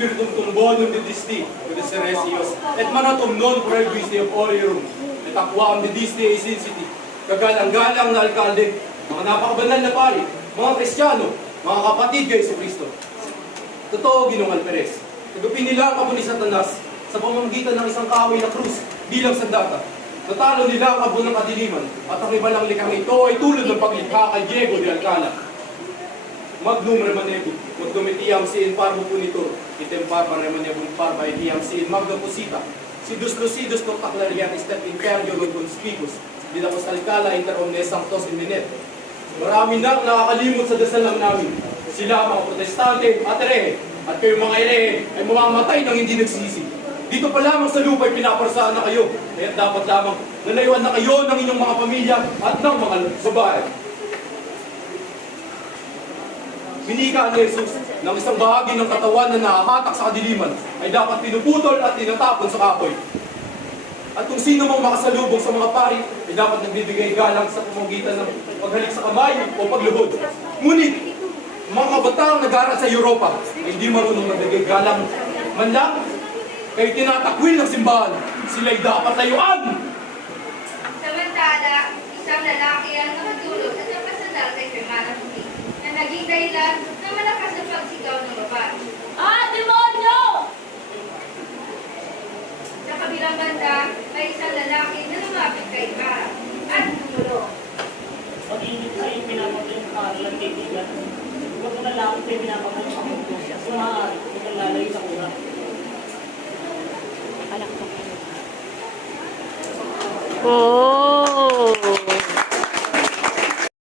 Spiritum tumbonum didisti, with the Ceresios, et manatum non proeguis de orierum, et aquam didisti e sinciti, kagalang-galang na alkalde, mga napakabanal na pari, mga Kristiyano, mga kapatid kay Kristo. Totoo, Ginoong Alperes, nagpinila ang abo ni Satanas sa pamamagitan ng isang kahoy na krus bilang sandata. Natalo nila ang abo ng kadiliman, at ang ibalang likhang ito ay tulad ng paglikha kay Diego de Alcala. Magnum remanebum, magnum etiam siin parvo punitor, item parva remanebum parva etiam siin magnum posita, sidus lucidus noctaclariat step imperio non conspicus, bidapos Alcala inter omnes sanctos in minet. Marami na nakakalimot sa dasal namin. Sila mga protestante at erehe, at kayo mga erehe ay mamamatay nang hindi nagsisi. Dito pa lamang sa lupa ay pinaparsaan na kayo, kaya dapat lamang nalayuan na kayo ng inyong mga pamilya at ng mga babae. Binika ni Jesus ng isang bahagi ng katawan na nahahatak sa kadiliman ay dapat pinuputol at tinatapon sa kahoy. At kung sino mang makasalubong sa mga pari ay dapat nagbibigay galang sa pamamagitan ng paghalik sa kamay o pagluhod. Ngunit, mga kabataang nag-aaral sa Europa ay hindi marunong nagbigay galang man lang kay tinatakwil ng simbahan. Sila'y dapat layuan! Samantala, isang lalaki ang nakatulog at napasandal kay Hermana Puti na naging dahilan ng malakas na pagsigaw ng babae. Ah, demonyo! Sa kabilang banda, may isang lalaki na lumapit kay Mara at tumulong. Pag-ibig sa iyong pinapagay ng aral at kaibigan, huwag mo na lang ito'y pinapagay ng pamuto. Kung maaari, huwag kang lalayo sa kurang. Oo.